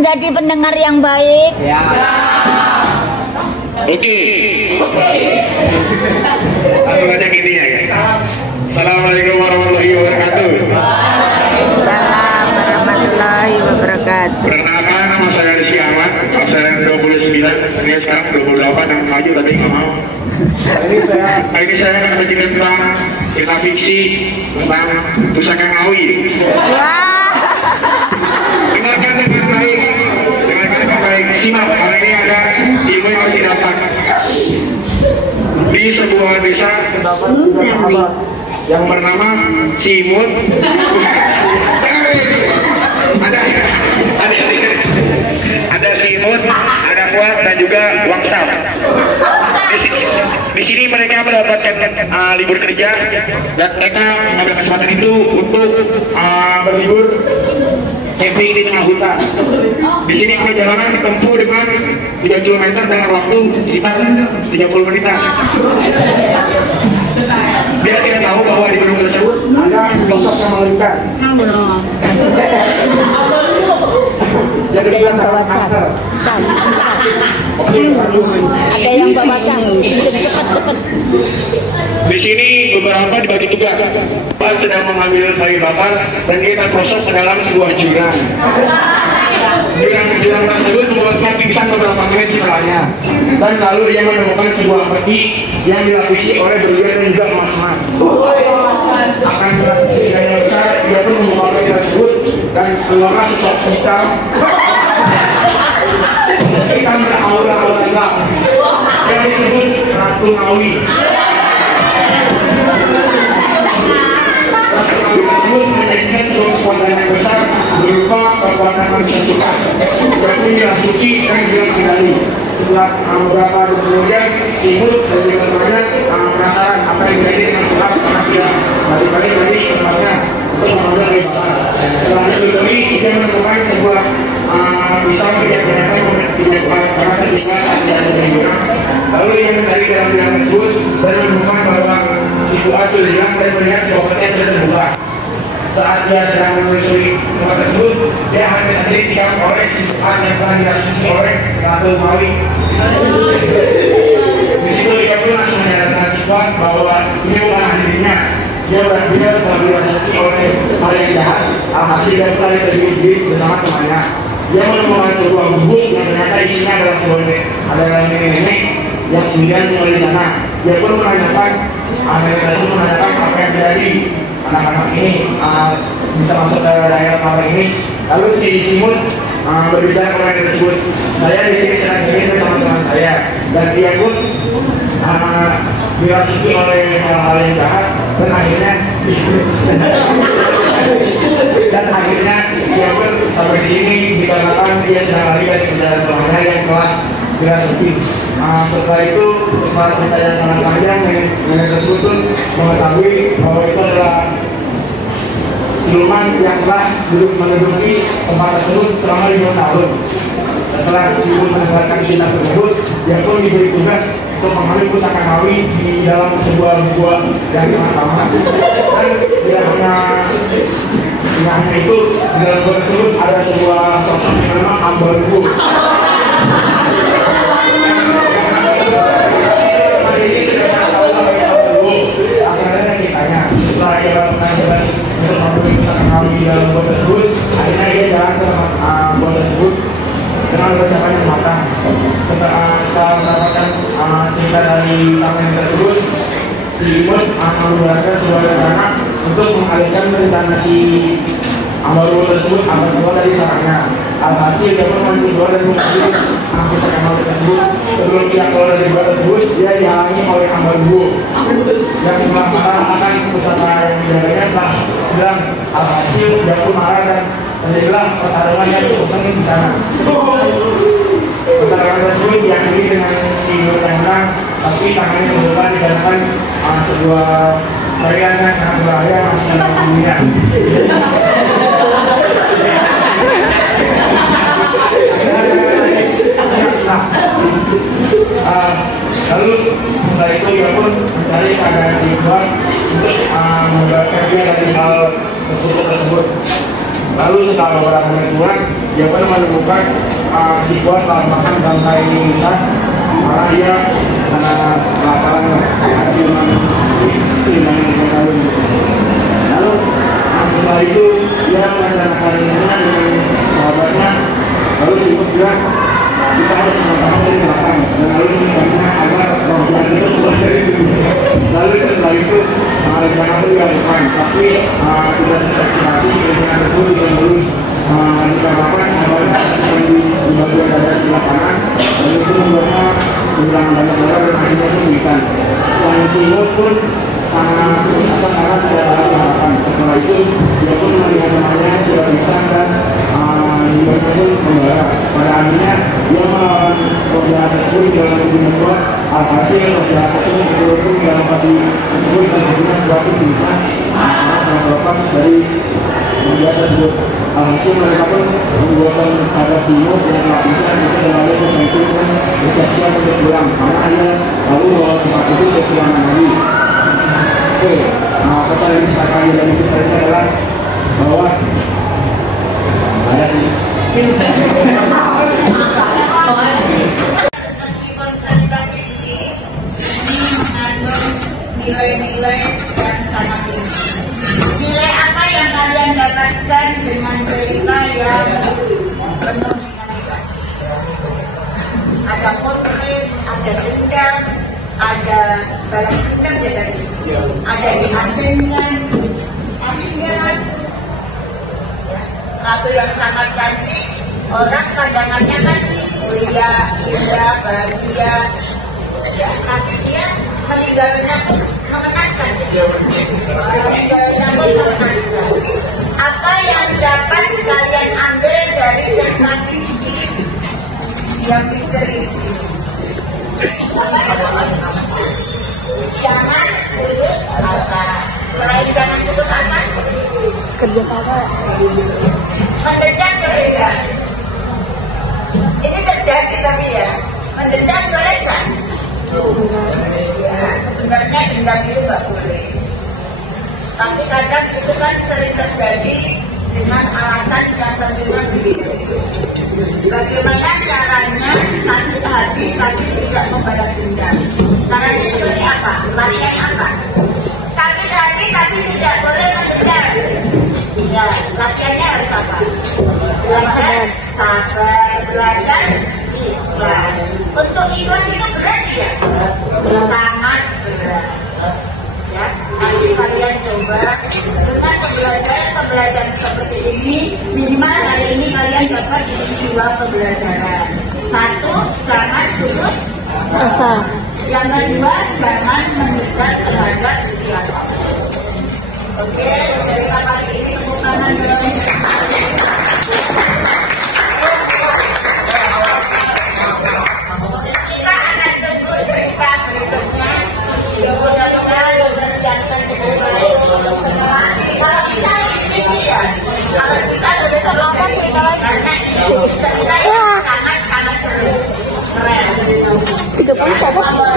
menjadi pendengar yang baik? Ya. Oke. Kalau banyak intinya ya. Assalamualaikum warahmatullahi wabarakatuh. Waalaikumsalam warahmatullahi wabarakatuh. Perkenalkan, nama saya Rizky Ahmad, absen 29, ini sekarang 28 yang maju tapi nggak mau. Kali ini saya akan bercerita tentang cerita fiksi tentang Pusaka Ngawi. Dengarkan dengan baik, simak, karena ini ada ilmu yang harus didapat. Di sebuah desa terdapat tiga sahabat yang bernama Simut. Ada Simut, ada Fuad dan juga Wangsam. Di sini mereka mendapatkan libur kerja dan mereka mengambil kesempatan itu untuk berlibur camping di tengah hutan. Di sini perjalanan ditempuh dengan 3 km dengan waktu sekitar 30 menitan. Dia tidak tahu bahwa di gunung tersebut ada sosok yang mengerikan. Jadi yang bawa cas. Ada yang bawa cas. Cepat. Di sini beberapa dibagi tugas. Pak sedang mengambil kayu bakar dan kita prosok ke dalam sebuah jurang. Jurang tersebut membuatnya pingsan beberapa menit setelahnya. Dan lalu ia menemukan sebuah peti yang dilapisi oleh berlian dan juga emas-emas. Akan memasuki kayu besar, ia pun membuka peti tersebut dan keluarlah sosok hitam. Hitam beraura-aura gelap yang disebut Ratu Ngawi. Tersebut menjadikan sebuah kekuatan yang besar berupa kekuatan manusia suka, yakni dirasuki dan bilang kendali. Setelah beberapa hari kemudian, Simut dan juga temannya penasaran apa yang terjadi dengan Fuad karena dia balik-balik dari tempatnya untuk mengambil kayu bakar. Setelah ditelusuri, dia menemukan sebuah pisau yang ternyata tidak karena tertinggal saat dia ada. Lalu ia mencari dalam bilang tersebut dan menemukan bahwa si Fuad sudah hilang dan melihat sebuah peti yang sudah terbuka. Saat dia sedang menelusuri tempat tersebut, dia hanya saja dikam oleh si Fuad yang telah dirasuki oleh Ratu Ngawi. Di situ ia pun langsung menyadarkan si Fuad bahwa ini bukan dirinya. Dia telah dirasuki oleh hal yang jahat. Alhasil dia telah terjadi bersama temannya. Dia menemukan sebuah gubuk yang ternyata isinya adalah nenek-nenek yang sendirian tinggal di sana. Dia pun menanyakan, nenek tersebut menanyakan apa yang terjadi. Anak-anak ini bisa masuk ke daerah kamar ini. Lalu si Simut berbicara kepada nenek tersebut, saya di sini sedang ingin bersama teman saya, dan dia pun dirasuki oleh hal-hal yang jahat dan akhirnya dia pun sampai di sini dikarenakan dia sedang lari dari perjalanan temannya yang telah dirasuki. Setelah itu, setelah cerita yang sangat panjang, nenek tersebut pun mengetahui bahwa itu adalah siluman yang telah menduduki tempat tersebut selama 5 tahun. Setelah Simut mendengarkan cerita tersebut, dia pun diberi tugas untuk mengambil pusaka Ngawi di dalam sebuah gua yang sangat lama. Dan tidak hanya itu, di dalam gua tersebut ada sebuah sosok yang bernama Ambargu. Akhirnya ditanya, setelah ia melakukan tugas untuk mengambil pusaka Ngawi di dalam gua tersebut, akhirnya ia jalan ke gua tersebut dengan persiapan yang matang. Setelah mendapatkan cerita dari sang nenek tersebut, si Imut mengeluarkan sebuah rencana untuk mengalihkan rencana si Ambarwu tersebut agar keluar dari sarangnya. Alhasil dia pun maju keluar dari mengambil pusaka Ngawi tersebut. Sebelum dia keluar dari gua tersebut, dia dihalangi oleh Ambarwu yang mengatakan pusaka yang dijaganya telah hilang. Alhasil dia pun marah dan terjadilah pertarungan yang cukup sengit di sana. Pertarungan tersebut diakhiri dengan si Imut yang menang, tapi tangannya terluka dikarenakan sebuah tarian yang sangat berbahaya masih dalam dunia. Lalu setelah itu dia pun mencari keadaan si Fuad untuk membebaskan dia dari hal tersebut. Lalu setelah orang kebetulan dia pun menemukan siswa telah makan bangkai lisan karena dia karena kelaparan ciuman yang lalu. Lalu setelah itu dia merencanakan dengan sahabatnya, lalu sibuk bilang kita harus mengatakan dari belakang dan lalu mengingatnya agar rombongan itu keluar dari tubuh. Lalu setelah itu rencana itu dilakukan, tapi tidak terrealisasi rencana tersebut tidak lulus dikarenakan sahabatnya yang di bagian dada sebelah kanan dan itu membuatnya kehilangan banyak darah dan akhirnya itu pingsan. Selain Simut pun sangat susah karena tidak ada harapan. Setelah itu dia pun melihat temannya sudah pingsan dan dia pun membara. Pada akhirnya dia melawan rombongan tersebut dengan membuat alhasil rombongan tersebut betul-betul dalam hati tersebut dan akhirnya jatuh pingsan karena terlepas dari rombongan tersebut. Alhasil mereka pun membuatkan sahabat Simut yang telah pingsan itu dan lalu itu pun bersiap-siap untuk pulang karena dia lalu bahwa tempat itu kekurangan lagi. Oke, pesan yang saya kali dari kita ini adalah bahwa ada sih. Meskipun tentang fiksi ini mengandung nilai-nilai yang sangat tinggi. Nilai apa yang kalian dapatkan dengan cerita yang penuh dinamika? Ada portret, ada dendam, ada balas dendam ya tadi. Ada diasingkan, akhirnya ratu yang sangat cantik, orang pandangannya kan mulia, indah, bahagia, ya, tapi dia meninggalnya pun mengenaskan. Meninggalnya pun mengenaskan. Apa yang dapat kalian ambil dari cerita fiksi yang misterius ini? Jangan putus asa. Selain jangan putus asa, Kerja sama. mendendam berbeda. Ini terjadi tapi ya, mendendam boleh kan? Ya, sebenarnya dendam itu nggak boleh. Tapi kadang itu kan sering terjadi dengan alasan yang tentunya berbeda. Bagaimana caranya sakit hati tapi tidak membalas dendam? Caranya seperti apa? Latihan apa? Sakit hati tapi tidak boleh mendendam. Ya, latihannya harus apa? Belajar sabar, belajar ikhlas. Untuk ikhlas itu berat ya? Sangat berat. Ya, nanti kalian coba dengan pembelajaran seperti ini, minimal hari ini kalian dapat 2 pembelajaran. 1, jangan putus Asa. Yang kedua, jangan mendekat terhadap siapapun. Oke, dari kali ini tepuk tangan dong. Kita akan tunggu cerita berikutnya. Mudah-mudahan bersiapkan dengan baik. Kalau kita ini ya, kalau kita lebih terlalu karena kita sangat seru, keren. 30 apa?